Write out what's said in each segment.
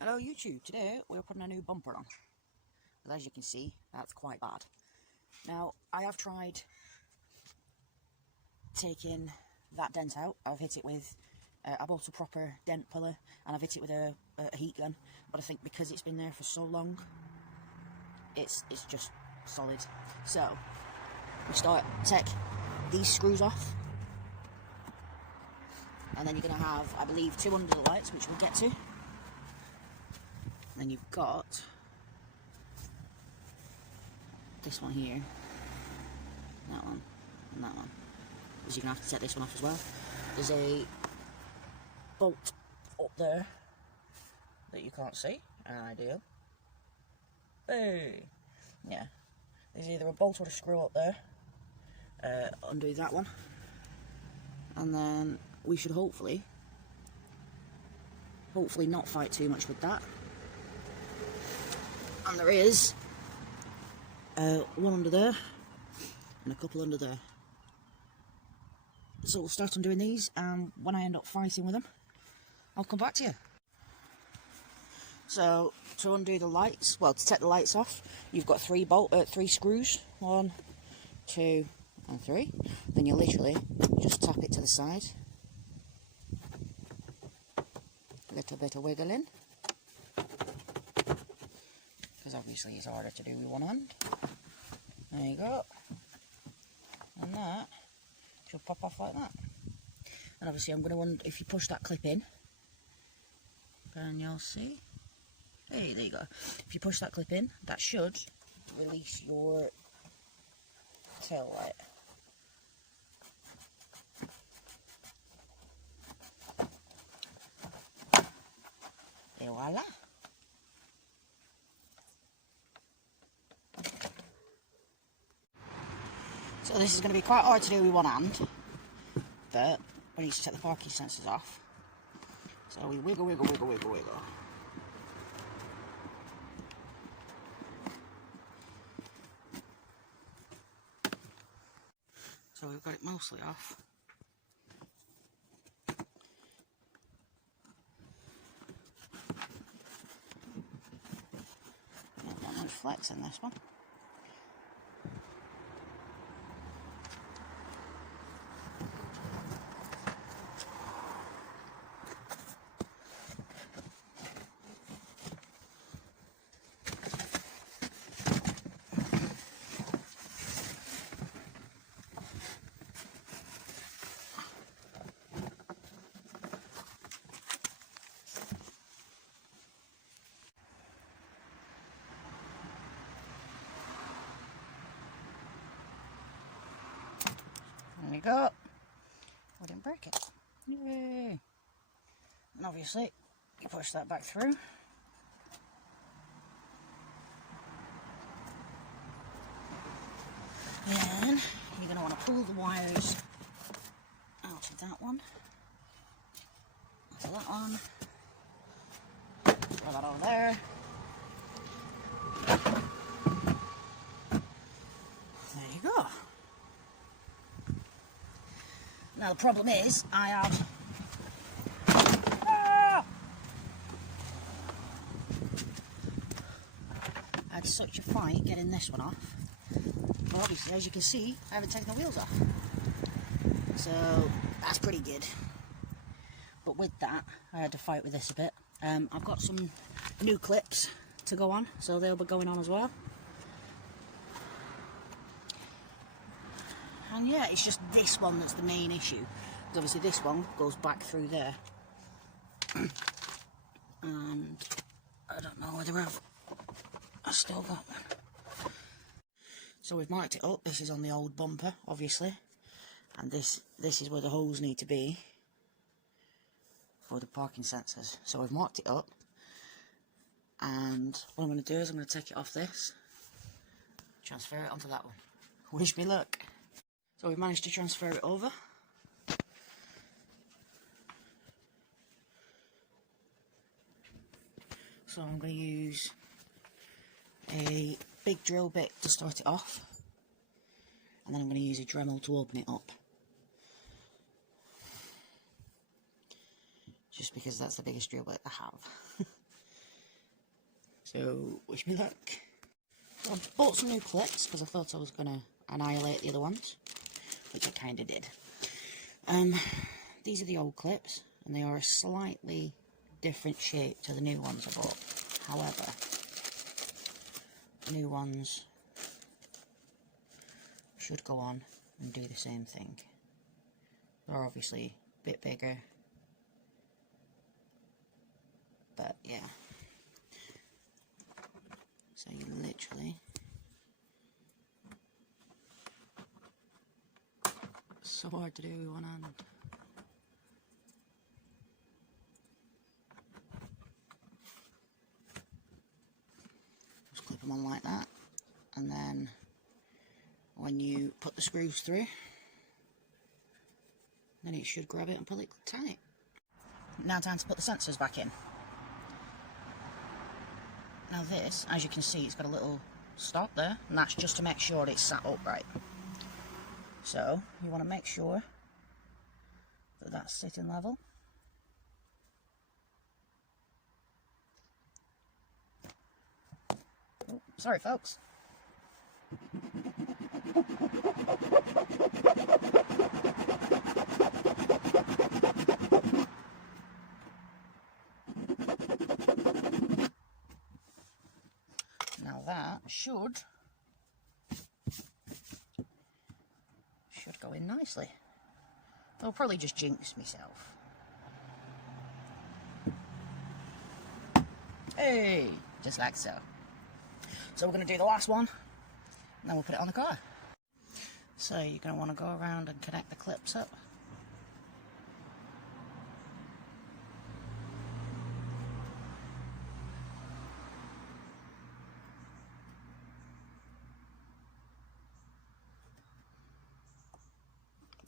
Hello YouTube, today we're putting a new bumper on. But as you can see, that's quite bad. Now, I have tried taking that dent out. I've hit it with, I bought a proper dent puller and I've hit it with a heat gun. But I think because it's been there for so long, it's just solid. So, we take these screws off. And then you're going to have, I believe, 2 under the lights, which we'll get to. Then you've got this one here, that one, and that one. Because you're going to have to take this one off as well. There's a bolt up there that you can't see. Ideal. Hey! Yeah. There's either a bolt or a screw up there. Undo that one. And then we should hopefully not fight too much with that. And there is one under there and a couple under there. So we'll start undoing these, and when I end up fighting with them, I'll come back to you. So to undo the lights, well, to take the lights off, you've got 3 screws. 1, 2, and 3. Then you literally just tap it to the side. A little bit of wiggling. Because obviously it's harder to do with one hand. There you go. And that should pop off like that. And obviously I'm going to, if you push that clip in, then you'll see. Hey, there you go. If you push that clip in, that should release your tail light. Et voila. So this is going to be quite hard to do with one hand, but we need to take the parking sensors off. So we wiggle, wiggle, wiggle, wiggle, wiggle. So we've got it mostly off. Not much flex in this one. There we go. We didn't break it. Yay! And obviously, you push that back through. Then you're going to want to pull the wires out of that one, to that one, throw that over there. There you go. Now the problem is, I had such a fight getting this one off. But obviously, as you can see, I haven't taken the wheels off. So that's pretty good. But with that, I had to fight with this a bit. I've got some new clips to go on, so they'll be going on as well. And yeah, it's just this one that's the main issue. Because obviously this one goes back through there. And I don't know whether I've still got one. So we've marked it up. This is on the old bumper, obviously. And this is where the holes need to be for the parking sensors. So we've marked it up. And what I'm going to do is I'm going to take it off this, transfer it onto that one. Wish me luck. So we've managed to transfer it over. So I'm going to use a big drill bit to start it off. And then I'm going to use a Dremel to open it up. Just because that's the biggest drill bit I have. So, wish me luck. I bought some new clips because I thought I was going to annihilate the other ones, which I kind of did. These are the old clips, and they are a slightly different shape to the new ones I bought. However, the new ones should go on and do the same thing. They're obviously a bit bigger, but yeah. So you literally so hard to do with one hand. Just clip them on like that, and then when you put the screws through, then it should grab it and pull it tight. Now time to put the sensors back in. Now this, as you can see, it's got a little stop there, and that's just to make sure it's sat upright. So you want to make sure that that's sitting level. Oh, sorry folks. Now that should go in nicely. I'll probably just jinx myself. Hey, just like so. So we're going to do the last one, and then we'll put it on the car. So you're going to want to go around and connect the clips up.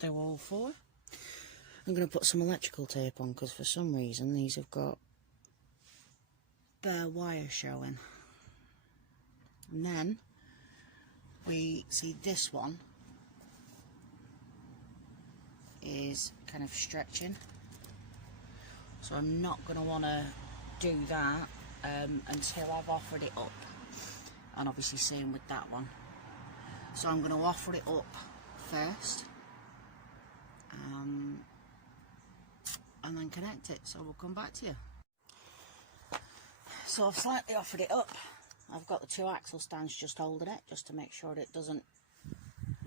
Do all four. I'm going to put some electrical tape on because for some reason these have got bare wire showing. And then we see this one is kind of stretching, so I'm not going to want to do that until I've offered it up, and obviously same with that one. So I'm going to offer it up first, and then connect it, so we'll come back to you. So I've slightly offered it up. I've got the two axle stands just holding it, just to make sure that it doesn't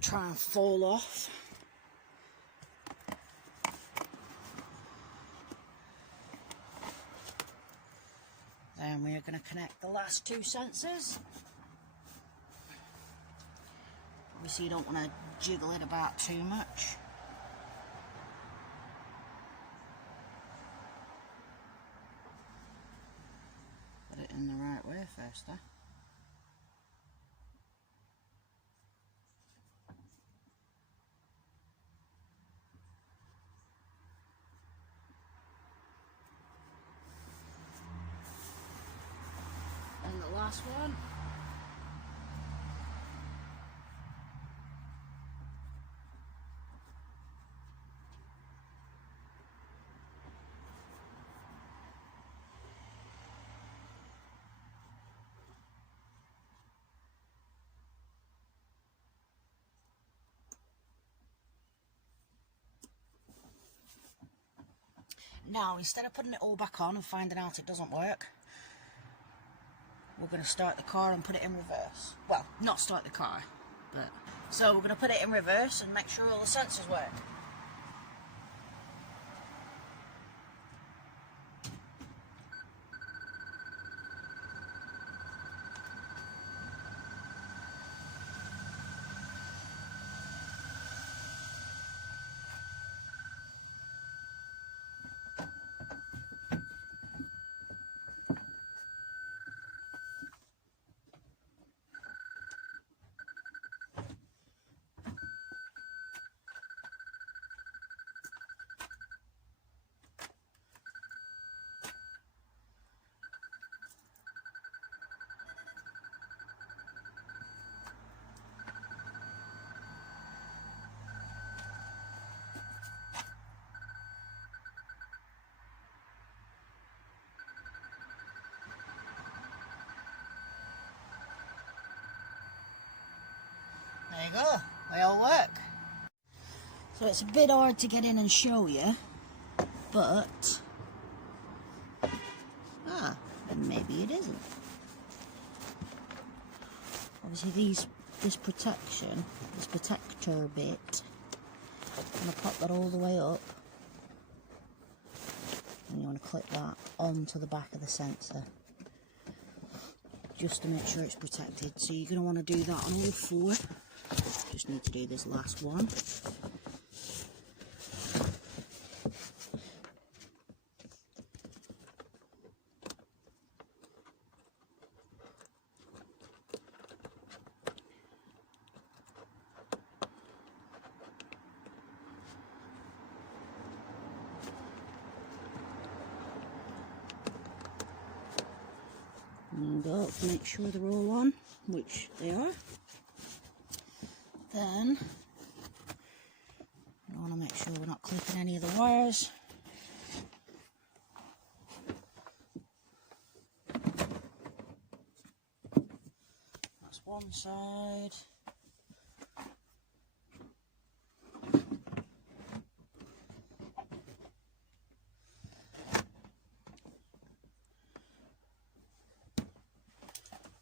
try and fall off. Then we are going to connect the last two sensors. Obviously you don't want to jiggle it about too much. Put it in the right way first, eh? And the last one. Now, instead of putting it all back on and finding out it doesn't work, we're going to start the car and put it in reverse. Well, not start the car, but... So we're going to put it in reverse and make sure all the sensors work. go, they all work. So it's a bit hard to get in and show you, but maybe it isn't. Obviously this protector bit, I'm going to pop that all the way up, and you want to clip that onto the back of the sensor, just to make sure it's protected. So you're going to want to do that on all four. Just need to do this last one. And go, make sure they're all on, which they are. Then I want to make sure we're not clipping any of the wires. That's one side.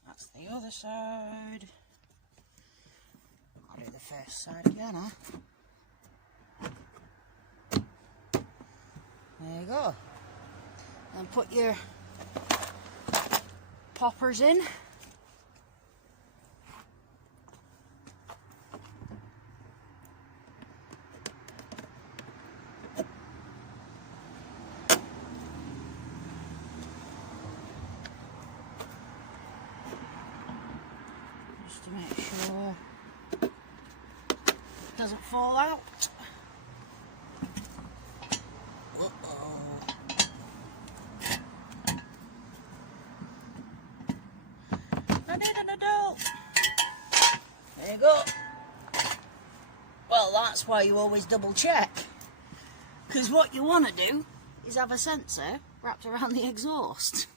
That's the other side. I'll do the first side again, huh? There you go. And put your poppers in. Just to make sure it doesn't fall out. I need an adult. There you go. Well, that's why you always double check. Because what you want to do is have a sensor wrapped around the exhaust.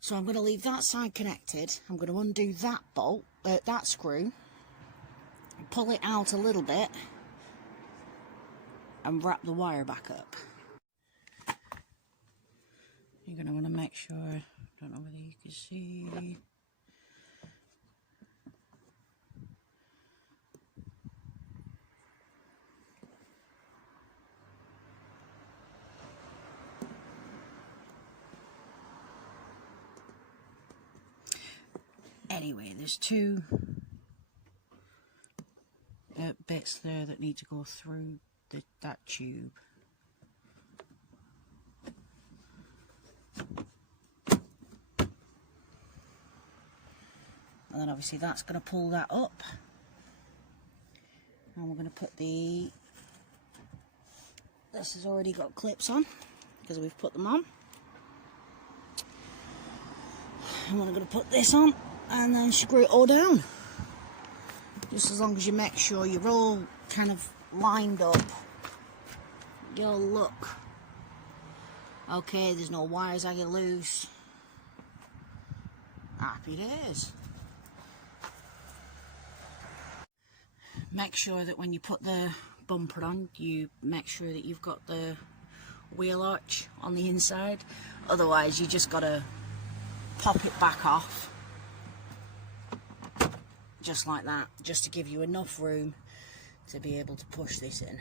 So I'm going to leave that side connected. I'm going to undo that bolt, that screw, pull it out a little bit, and wrap the wire back up. You're going to want to make sure, I don't know whether you can see. Anyway, there's two bits there that need to go through that tube. And then obviously that's going to pull that up. And we're going to put this has already got clips on because we've put them on. And we're going to put this on and then screw it all down. Just as long as you make sure you're all kind of lined up. You'll look okay, there's no wires hanging loose. Happy days. Make sure that when you put the bumper on, you make sure that you've got the wheel arch on the inside. Otherwise, you just got to pop it back off. Just like that, just to give you enough room to be able to push this in.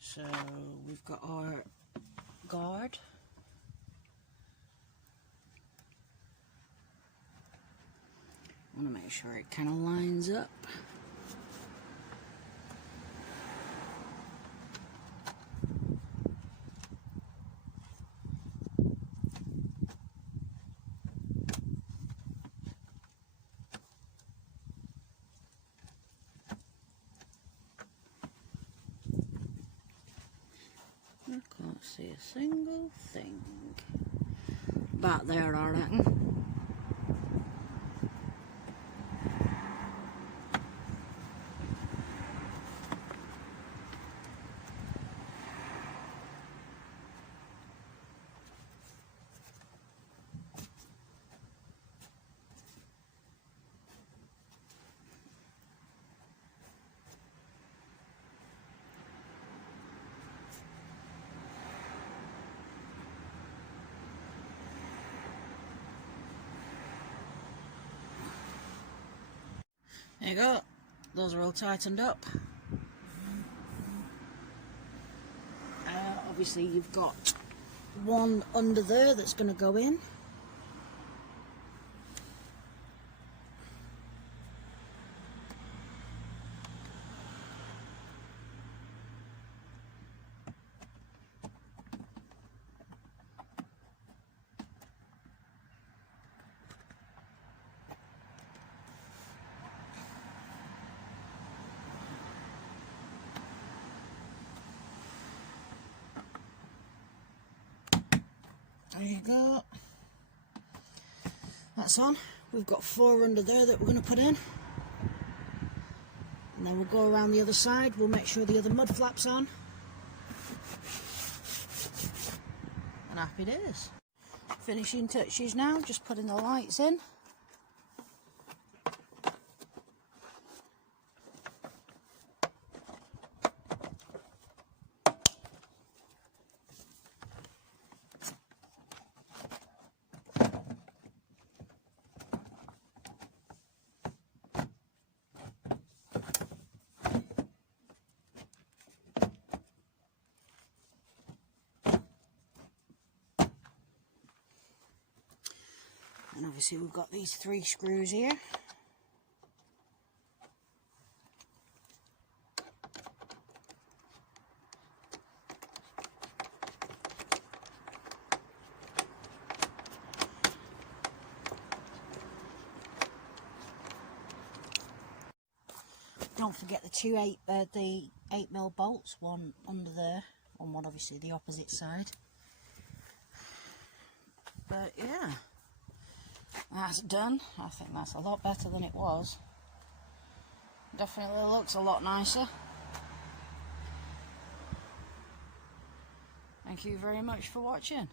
So we've got our guard. I want to make sure it kind of lines up. see a single thing. Back there, I reckon. There you go, those are all tightened up. Obviously you've got one under there that's going to go in. There you go. That's on. We've got 4 under there that we're going to put in. And then we'll go around the other side. We'll make sure the other mud flap's on. And happy days. Finishing touches now, just putting the lights in. And obviously we've got these 3 screws here. Don't forget the 8mm bolts, one under there, and one obviously the opposite side. But yeah, that's done. I think that's a lot better than it was. Definitely looks a lot nicer. Thank you very much for watching.